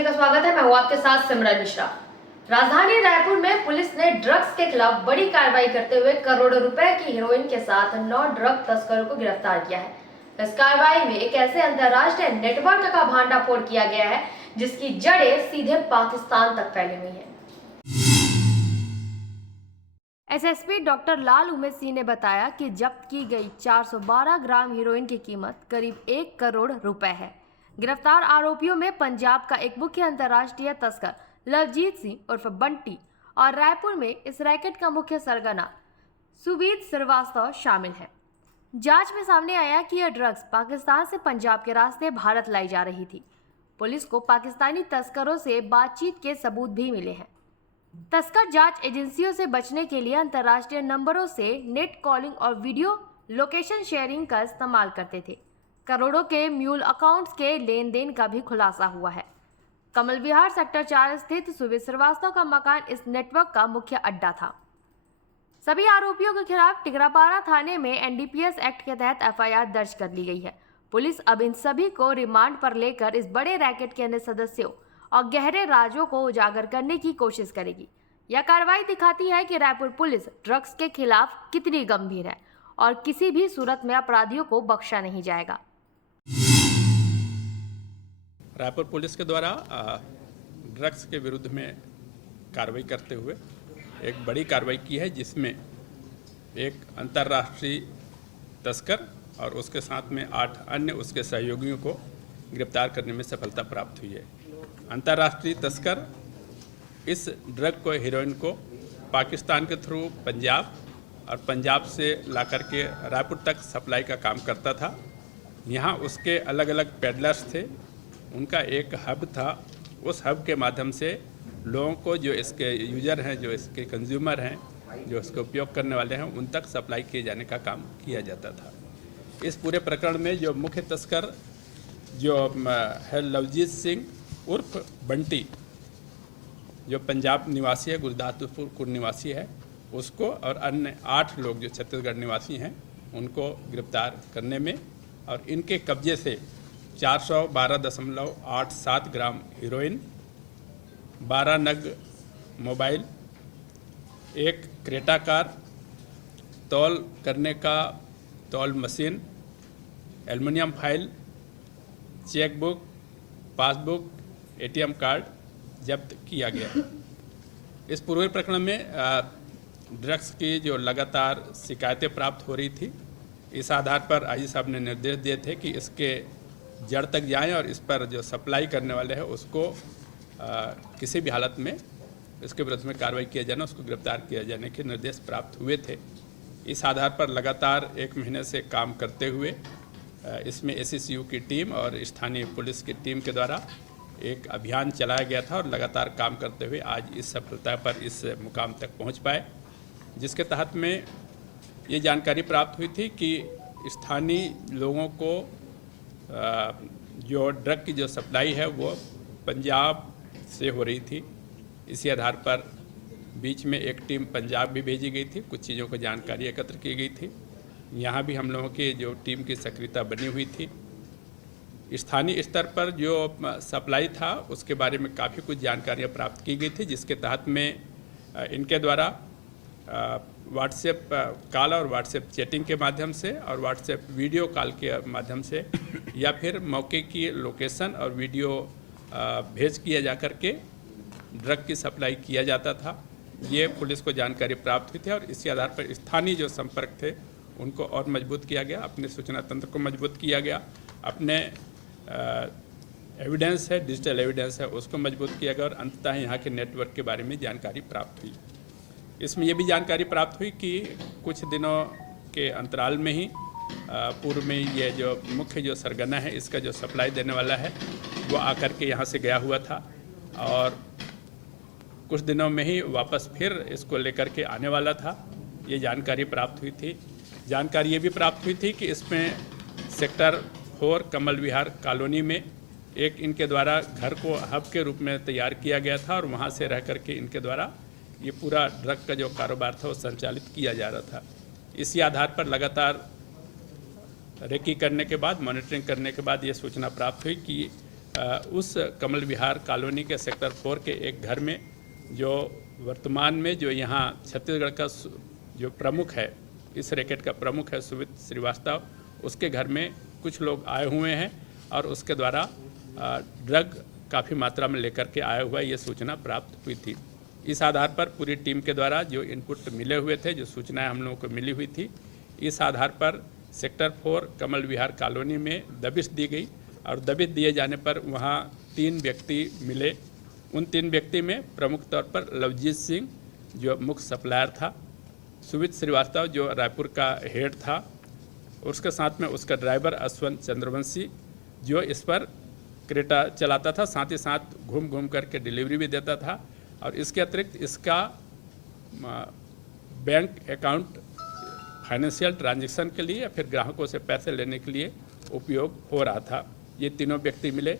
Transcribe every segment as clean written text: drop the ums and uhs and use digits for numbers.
सभी का स्वागत है। मैं हूं आपके साथ सिमरन मिश्रा। राजधानी रायपुर में पुलिस ने ड्रग्स के खिलाफ बड़ी कार्रवाई करते हुए करोड़ों रुपए की हेरोइन के साथ 9 ड्रग तस्करों को गिरफ्तार किया है। इस कार्रवाई में एक ऐसे अंतर्राष्ट्रीय नेटवर्क का भांडाफोड़ किया गया है जिसकी जड़ें सीधे पाकिस्तान तक फैली हुई है। एसएसपी डॉक्टर लाल उमेश सिंह ने बताया कि जब्त की गई 412 ग्राम हेरोइन की कीमत करीब 1 करोड़ रुपए है। गिरफ्तार आरोपियों में पंजाब का एक मुख्य अंतर्राष्ट्रीय तस्कर लवजीत सिंह उर्फ बंटी और रायपुर में इस रैकेट का मुख्य सरगना सुबीर श्रीवास्तव शामिल है। जांच में सामने आया कि यह ड्रग्स पाकिस्तान से पंजाब के रास्ते भारत लाई जा रही थी। पुलिस को पाकिस्तानी तस्करों से बातचीत के सबूत भी मिले हैं। तस्कर जांच एजेंसियों से बचने के लिए अंतर्राष्ट्रीय नंबरों से नेट कॉलिंग और वीडियो लोकेशन शेयरिंग का इस्तेमाल करते थे। करोड़ों के म्यूल अकाउंट्स के लेन देन का भी खुलासा हुआ है। कमल विहार सेक्टर 4 स्थित सुबीर श्रीवास्तव का मकान इस नेटवर्क का मुख्य अड्डा था। सभी आरोपियों के खिलाफ टिकरापारा थाने में एनडीपीएस एक्ट के तहत एफआईआर दर्ज कर ली गई है। पुलिस अब इन सभी को रिमांड पर लेकर इस बड़े रैकेट के अन्य सदस्यों और गहरे राजों को उजागर करने की कोशिश करेगी। यह कार्रवाई दिखाती है कि रायपुर पुलिस ड्रग्स के खिलाफ कितनी गंभीर है और किसी भी सूरत में अपराधियों को बख्शा नहीं जाएगा। रायपुर पुलिस के द्वारा ड्रग्स के विरुद्ध में कार्रवाई करते हुए एक बड़ी कार्रवाई की है, जिसमें एक अंतर्राष्ट्रीय तस्कर और उसके साथ में 8 अन्य उसके सहयोगियों को गिरफ्तार करने में सफलता प्राप्त हुई है। अंतर्राष्ट्रीय तस्कर इस ड्रग को हेरोइन को पाकिस्तान के थ्रू पंजाब और पंजाब से ला करके रायपुर तक सप्लाई का काम करता था। यहाँ उसके अलग अलग पेडलर्स थे, उनका एक हब था। उस हब के माध्यम से लोगों को, जो इसके यूजर हैं, जो इसके कंज्यूमर हैं, जो इसका उपयोग करने वाले हैं, उन तक सप्लाई किए जाने का काम किया जाता था। इस पूरे प्रकरण में जो मुख्य तस्कर जो है लवजीत सिंह उर्फ बंटी, जो पंजाब निवासी है, गुरदासपुर निवासी है, उसको और अन्य 8 लोग जो छत्तीसगढ़ निवासी हैं उनको गिरफ्तार करने में और इनके कब्जे से 412.87 ग्राम हीरोइन, 12 नग मोबाइल, एक क्रेटा कार, तौल करने का तौल machine, aluminium file, chequebook, passbook, ATM card जब्त किया गया। इस पूरे प्रकरण में ड्रग्स की जो लगातार शिकायतें प्राप्त हो रही थी, इस आधार पर आईजी साहब ने निर्देश दिए थे कि इसके जड़ तक जाएं और इस पर जो सप्लाई करने वाले हैं उसको किसी भी हालत में इसके विरुद्ध में कार्रवाई किया जाना, उसको गिरफ्तार किया जाने के निर्देश प्राप्त हुए थे। इस आधार पर लगातार 1 महीने से काम करते हुए इसमें एसएसयू की टीम और स्थानीय पुलिस की टीम के द्वारा एक अभियान चलाया गया था और लगातार काम करते हुए आज इस सफलता पर इस मुकाम तक पहुंच पाए, जिसके तहत में ये जानकारी प्राप्त हुई थी कि स्थानीय लोगों को जो ड्रग की जो सप्लाई है वो पंजाब से हो रही थी। इसी आधार पर बीच में एक टीम पंजाब भी भेजी गई थी, कुछ चीज़ों को जानकारी एकत्र की गई थी। यहाँ भी हम लोगों की जो टीम की सक्रियता बनी हुई थी। स्थानीय स्तर पर जो सप्लाई था उसके बारे में काफ़ी कुछ जानकारियाँ प्राप्त की गई थी, जिसके तहत में इनके द्वारा व्हाट्सएप कॉल और व्हाट्सएप चैटिंग के माध्यम से और व्हाट्सएप वीडियो कॉल के माध्यम से या फिर मौके की लोकेशन और वीडियो भेज किया जा कर के ड्रग की सप्लाई किया जाता था। ये पुलिस को जानकारी प्राप्त हुई थी और इसी आधार पर स्थानीय जो संपर्क थे उनको और मजबूत किया गया, अपने सूचना तंत्र को मजबूत किया गया, अपने एविडेंस है, डिजिटल एविडेंस है, उसको मजबूत किया गया और अंततः यहाँ के नेटवर्क के बारे में जानकारी प्राप्त हुई। इसमें ये भी जानकारी प्राप्त हुई कि कुछ दिनों के अंतराल में ही पूर्व में ये जो मुख्य जो सरगना है, इसका जो सप्लाई देने वाला है, वो आकर के यहाँ से गया हुआ था और कुछ दिनों में ही वापस फिर इसको लेकर के आने वाला था। ये जानकारी प्राप्त हुई थी। जानकारी ये भी प्राप्त हुई थी कि इसमें सेक्टर 4 कमल विहार कॉलोनी में एक इनके द्वारा घर को हब के रूप में तैयार किया गया था और वहाँ से रह करके इनके द्वारा ये पूरा ड्रग का जो कारोबार था वो संचालित किया जा रहा था। इसी आधार पर लगातार रेकी करने के बाद, मॉनिटरिंग करने के बाद ये सूचना प्राप्त हुई कि उस कमल विहार कॉलोनी के सेक्टर 4 के एक घर में, जो वर्तमान में जो यहाँ छत्तीसगढ़ का जो प्रमुख है, इस रैकेट का प्रमुख है सुमित श्रीवास्तव, उसके घर में कुछ लोग आए हुए हैं और उसके द्वारा ड्रग काफ़ी मात्रा में लेकर के आया हुआ ये सूचना प्राप्त हुई थी। इस आधार पर पूरी टीम के द्वारा जो इनपुट मिले हुए थे, जो सूचनाएं हम लोगों को मिली हुई थी, इस आधार पर सेक्टर 4 कमल विहार कॉलोनी में दबिश दी गई और दबिश दिए जाने पर वहाँ 3 व्यक्ति मिले। उन 3 व्यक्ति में प्रमुख तौर पर लवजीत सिंह जो मुख्य सप्लायर था, सुमित श्रीवास्तव जो रायपुर का हेड था, उसके साथ में उसका ड्राइवर अश्वंत चंद्रवंशी जो इस पर क्रेटा चलाता था, साथ ही साथ घूम घूम करके डिलीवरी भी देता था और इसके अतिरिक्त इसका बैंक अकाउंट फाइनेंशियल ट्रांजैक्शन के लिए या फिर ग्राहकों से पैसे लेने के लिए उपयोग हो रहा था। ये तीनों व्यक्ति मिले।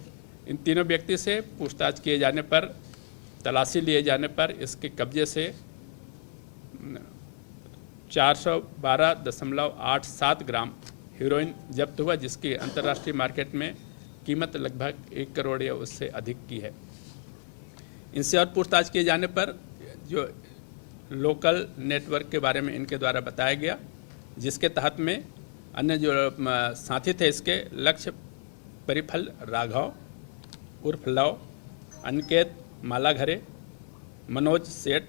इन तीनों व्यक्ति से पूछताछ किए जाने पर, तलाशी लिए जाने पर इसके कब्जे से 412.87 ग्राम हीरोइन जब्त हुआ, जिसकी अंतर्राष्ट्रीय मार्केट में कीमत लगभग 1 करोड़ या उससे अधिक की है। इनसे और पूछताछ किए जाने पर जो लोकल नेटवर्क के बारे में इनके द्वारा बताया गया, जिसके तहत में अन्य जो साथी थे इसके लक्ष्य परिफल राघव उर्फ लव, अनिकेत मालाघरे, मनोज सेठ,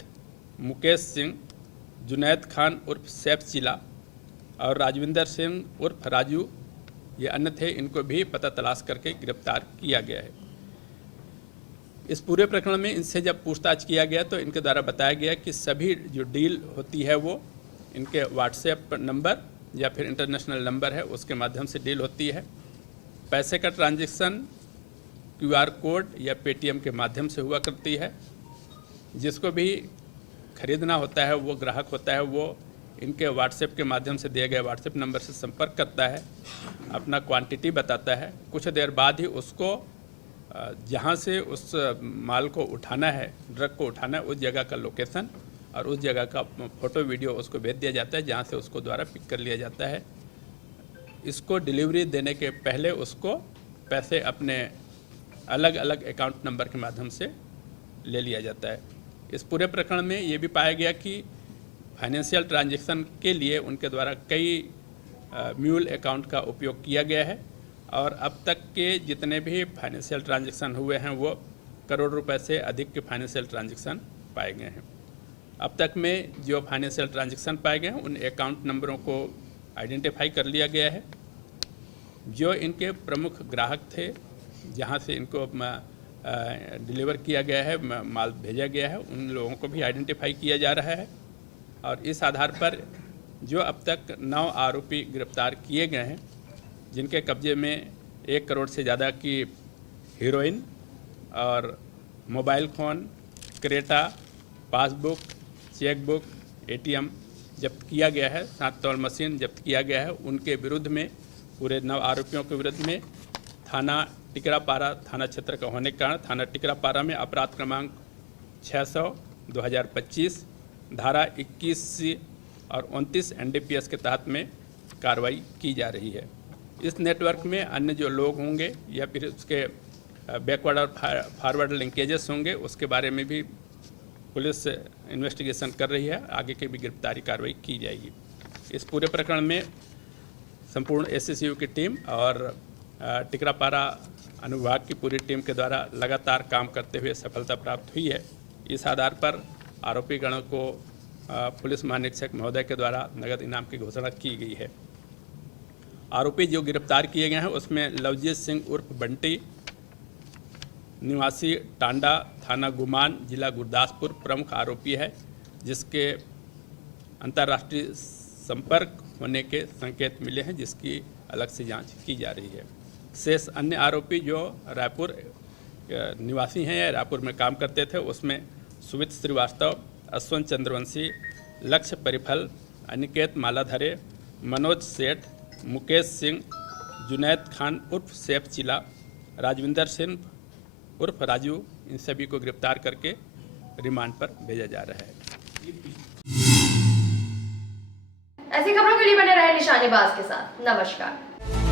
मुकेश सिंह, जुनैद खान उर्फ सैफ चिला और राजविंदर सिंह उर्फ राजू, ये अन्य थे। इनको भी पता तलाश करके गिरफ्तार किया गया है। इस पूरे प्रकरण में इनसे जब पूछताछ किया गया तो इनके द्वारा बताया गया कि सभी जो डील होती है वो इनके व्हाट्सएप नंबर या फिर इंटरनेशनल नंबर है उसके माध्यम से डील होती है। पैसे का ट्रांजैक्शन QR कोड या पेटीएम के माध्यम से हुआ करती है। जिसको भी खरीदना होता है, वो ग्राहक होता है, वो इनके व्हाट्सएप के माध्यम से दिए गए व्हाट्सएप नंबर से संपर्क करता है, अपना क्वांटिटी बताता है। कुछ देर बाद ही उसको जहाँ से उस माल को उठाना है, ड्रग को उठाना है, उस जगह का लोकेशन और उस जगह का फ़ोटो वीडियो उसको भेज दिया जाता है, जहाँ से उसको द्वारा पिक कर लिया जाता है। इसको डिलीवरी देने के पहले उसको पैसे अपने अलग अलग अकाउंट नंबर के माध्यम से ले लिया जाता है। इस पूरे प्रकरण में ये भी पाया गया कि फाइनेंशियल ट्रांजैक्शन के लिए उनके द्वारा कई म्यूल अकाउंट का उपयोग किया गया है और अब तक के जितने भी फाइनेंशियल ट्रांजैक्शन हुए हैं वो करोड़ रुपए से अधिक के फाइनेंशियल ट्रांजैक्शन पाए गए हैं। अब तक में जो फाइनेंशियल ट्रांजैक्शन पाए गए हैं उन अकाउंट नंबरों को आइडेंटिफाई कर लिया गया है। जो इनके प्रमुख ग्राहक थे, जहां से इनको डिलीवर किया गया है, माल भेजा गया है, उन लोगों को भी आइडेंटिफाई किया जा रहा है और इस आधार पर जो अब तक 9 आरोपी गिरफ्तार किए गए हैं, जिनके कब्जे में 1 करोड़ से ज़्यादा की हीरोइन और mobile phone, Creta, passbook, chequebook, ATM जब्त किया गया है, साथ तौल मशीन जब्त किया गया है। उनके विरुद्ध में, पूरे 9 आरोपियों के विरुद्ध में थाना टिकरापारा थाना क्षेत्र का होने के कारण थाना टिकरापारा में अपराध क्रमांक 600/2025 धारा 21C और 29 NDPS के तहत में कार्रवाई की जा रही है। इस नेटवर्क में अन्य जो लोग होंगे या फिर उसके बैकवर्ड और फॉरवर्ड लिंकेजेस होंगे, उसके बारे में भी पुलिस इन्वेस्टिगेशन कर रही है। आगे की भी गिरफ्तारी कार्रवाई की जाएगी। इस पूरे प्रकरण में संपूर्ण SCCU की टीम और टिकरापारा अनुभाग की पूरी टीम के द्वारा लगातार काम करते हुए सफलता प्राप्त हुई है। इस आधार पर आरोपी गणों को पुलिस महानिरीक्षक महोदय के द्वारा नगद इनाम की घोषणा की गई है। आरोपी जो गिरफ्तार किए गए हैं उसमें लवजीत सिंह उर्फ बंटी, निवासी टांडा, थाना गुमान, जिला गुरदासपुर प्रमुख आरोपी है, जिसके अंतर्राष्ट्रीय संपर्क होने के संकेत मिले हैं, जिसकी अलग से जांच की जा रही है। शेष अन्य आरोपी जो रायपुर निवासी हैं या रायपुर में काम करते थे, उसमें सुमित श्रीवास्तव, अश्वंत चंद्रवंशी, लक्ष्य परिफल, अनिकेत मालाधरे, मनोज सेठ, मुकेश सिंह, जुनैद खान उर्फ सैफ चिला, राजविंदर सिंह उर्फ राजू, इन सभी को गिरफ्तार करके रिमांड पर भेजा जा रहा है। ऐसी खबरों के लिए बने रहे निशानेबाज के साथ। नमस्कार।